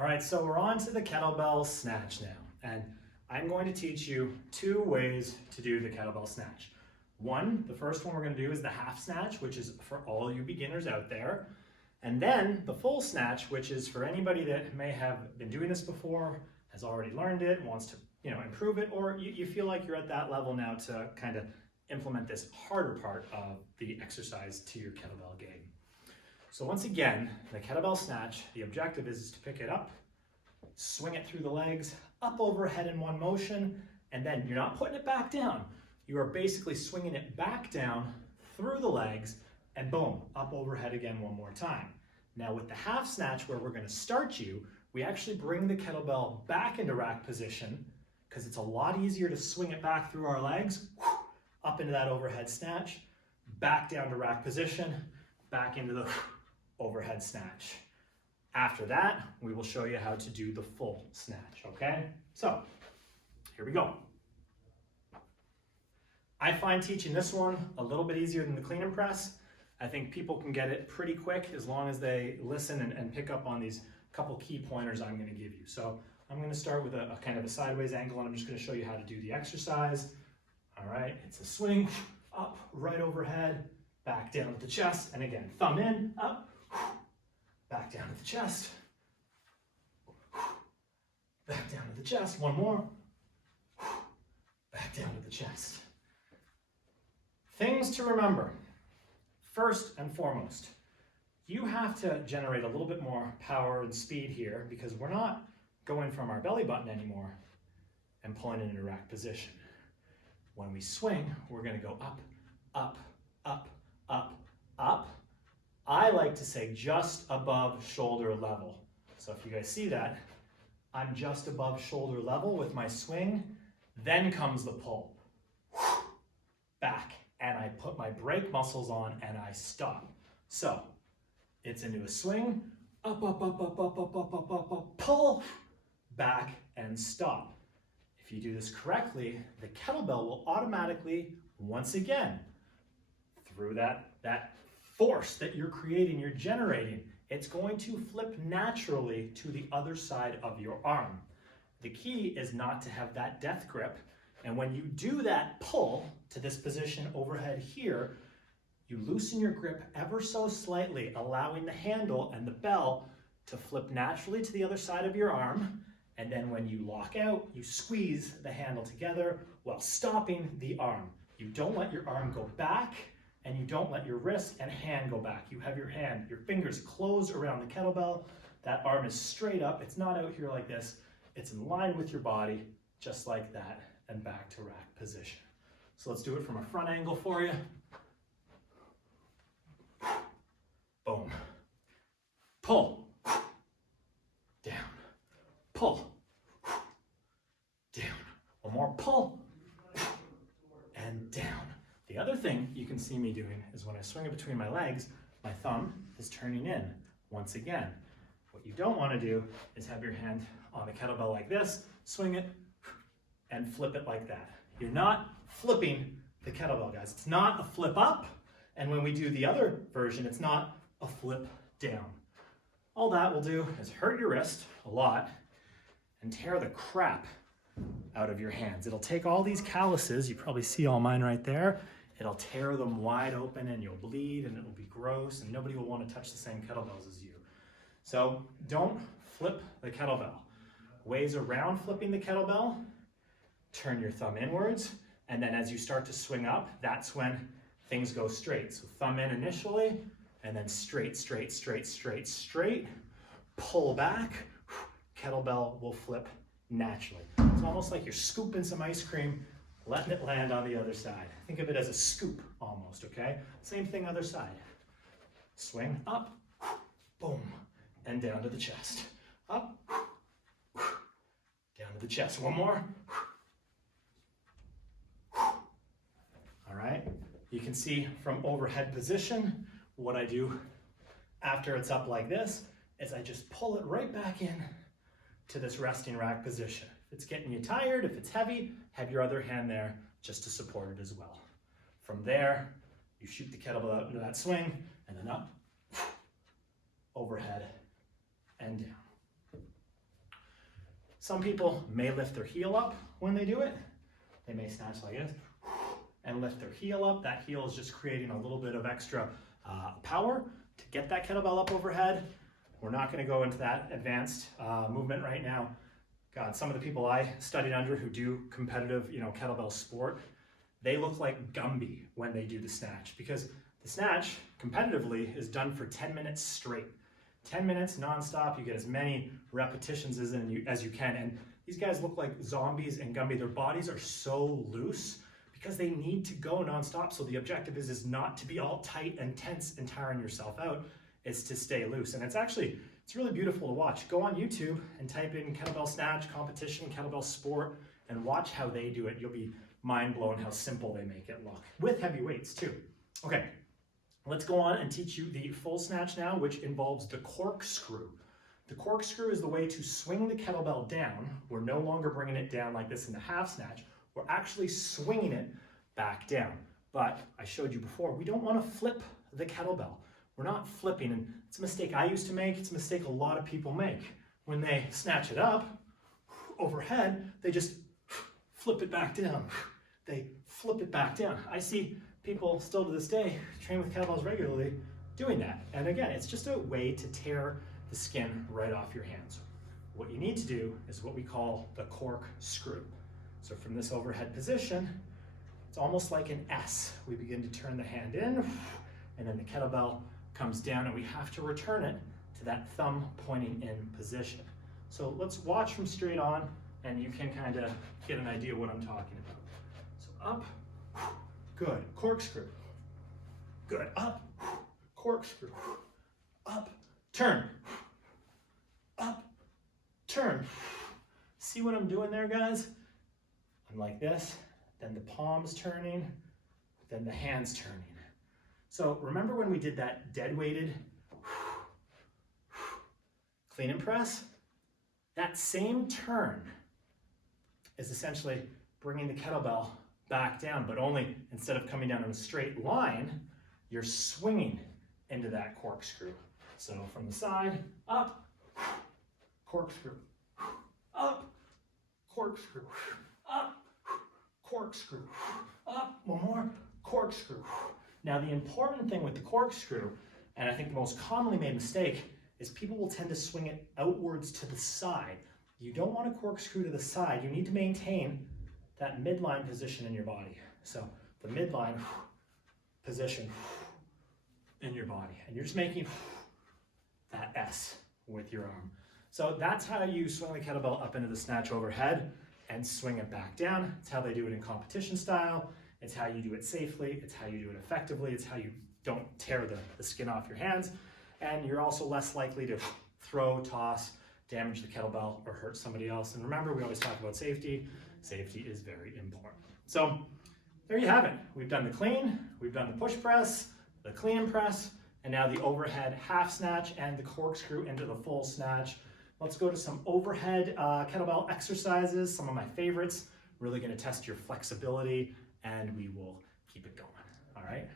All right, so we're on to the kettlebell snatch now, and I'm going to teach you two ways to do the kettlebell snatch. One, the first one we're going to do is the half snatch, which is for all you beginners out there. And then the full snatch, which is for anybody that may have been doing this before, has already learned it, wants to improve it, or you feel like you're at that level now to kind of implement this harder part of the exercise to your kettlebell game. So once again, the kettlebell snatch, the objective is to pick it up, swing it through the legs, up overhead in one motion, and then you're not putting it back down. You are basically swinging it back down through the legs, and boom, up overhead again one more time. Now with the half snatch, where we're going to start you, we actually bring the kettlebell back into rack position because it's a lot easier to swing it back through our legs, up into that overhead snatch, back down to rack position, back into the overhead snatch. After that, we will show you how to do the full snatch, okay? So, here we go. I find teaching this one a little bit easier than the clean and press. I think people can get it pretty quick as long as they listen and pick up on these couple key pointers I'm gonna give you. So, I'm gonna start with a kind of a sideways angle, and I'm just gonna show you how to do the exercise. All right, it's a swing, up, right overhead, back down to the chest, and again, thumb in, up, back down to the chest, back down to the chest, one more, back down to the chest. Things to remember. First and foremost, you have to generate a little bit more power and speed here because we're not going from our belly button anymore and pulling it into rack position. When we swing, we're going to go up, up, up, up, up. I like to say just above shoulder level. So if you guys see that, I'm just above shoulder level with my swing. Then comes the pull. Back, and I put my brake muscles on and I stop. So it's into a swing, up, up, up, up, up, up, up, up, up, up, pull, back, and stop. If you do this correctly, the kettlebell will automatically, once again, through that force that you're creating, you're generating, it's going to flip naturally to the other side of your arm. The key is not to have that death grip, and when you do that pull to this position overhead here, you loosen your grip ever so slightly, allowing the handle and the bell to flip naturally to the other side of your arm. And then when you lock out, you squeeze the handle together while stopping the arm. You don't let your arm go back, and you don't let your wrist and hand go back. You have your hand, your fingers closed around the kettlebell. That arm is straight up. It's not out here like this. It's in line with your body, just like that, and back to rack position. So let's do it from a front angle for you. Boom. Pull. Down. Pull. Down. One more pull. And down. The other thing you can see me doing is when I swing it between my legs, my thumb is turning in once again. What you don't want to do is have your hand on the kettlebell like this, swing it, and flip it like that. You're not flipping the kettlebell, guys. It's not a flip up, and when we do the other version, it's not a flip down. All that will do is hurt your wrist a lot and tear the crap out of your hands. It'll take all these calluses, you probably see all mine right there, it'll tear them wide open and you'll bleed and it'll be gross and nobody will want to touch the same kettlebells as you. So don't flip the kettlebell. Ways around flipping the kettlebell: turn your thumb inwards, and then as you start to swing up, that's when things go straight. So thumb in initially, and then straight, straight, straight, straight, straight, pull back, kettlebell will flip naturally. It's almost like you're scooping some ice cream, letting it land on the other side. Think of it as a scoop almost, okay? Same thing other side. Swing up, boom, and down to the chest. Up, down to the chest. One more. All right, you can see from overhead position, what I do after it's up like this is I just pull it right back in to this resting rack position. If it's getting you tired, if it's heavy, have your other hand there just to support it as well. From there, you shoot the kettlebell out into that swing, and then up, overhead, and down. Some people may lift their heel up when they do it. They may snatch like this and lift their heel up. That heel is just creating a little bit of extra power to get that kettlebell up overhead. We're not going to go into that advanced movement right now. God, some of the people I studied under who do competitive, kettlebell sport, they look like Gumby when they do the snatch, because the snatch competitively is done for 10 minutes straight. 10 minutes nonstop. You get as many repetitions as you can. And these guys look like zombies and Gumby. Their bodies are so loose because they need to go nonstop. So the objective is not to be all tight and tense and tiring yourself out. It's to stay loose. And it's really beautiful to watch. Go on YouTube and type in kettlebell snatch competition, kettlebell sport, and watch how they do it. You'll be mind blown how simple they make it look, with heavy weights too. Okay, let's go on and teach you the full snatch now, which involves the cork screw. The cork screw is the way to swing the kettlebell down. We're no longer bringing it down like this in the half snatch. We're actually swinging it back down. But I showed you before, we don't want to flip the kettlebell. We're not flipping, and it's a mistake I used to make. It's a mistake a lot of people make. When they snatch it up overhead, they just flip it back down. They flip it back down. I see people still to this day train with kettlebells regularly doing that. And again, it's just a way to tear the skin right off your hands. What you need to do is what we call the cork screw. So from this overhead position, it's almost like an S. We begin to turn the hand in, and then the kettlebell comes down, and we have to return it to that thumb pointing in position. So let's watch from straight on, and you can kind of get an idea what I'm talking about. So up, good, corkscrew, good, up, corkscrew, up, turn, up, turn. See what I'm doing there, guys? I'm like this, then the palms turning, then the hands turning. So remember when we did that dead weighted clean and press? That same turn is essentially bringing the kettlebell back down, but only instead of coming down in a straight line, you're swinging into that corkscrew. So from the side, up, corkscrew, up, corkscrew, up, corkscrew, up, one more, corkscrew. Now the important thing with the corkscrew, and I think the most commonly made mistake, is people will tend to swing it outwards to the side. You don't want to corkscrew to the side. You need to maintain that midline position in your body. So the midline position in your body. And you're just making that S with your arm. So that's how you swing the kettlebell up into the snatch overhead and swing it back down. It's how they do it in competition style. It's how you do it safely. It's how you do it effectively. It's how you don't tear the skin off your hands. And you're also less likely to throw, toss, damage the kettlebell, or hurt somebody else. And remember, we always talk about safety. Safety is very important. So there you have it. We've done the clean, we've done the push press, the clean and press, and now the overhead half snatch and the corkscrew into the full snatch. Let's go to some overhead kettlebell exercises, some of my favorites. Really gonna test your flexibility, and we will keep it going, all right?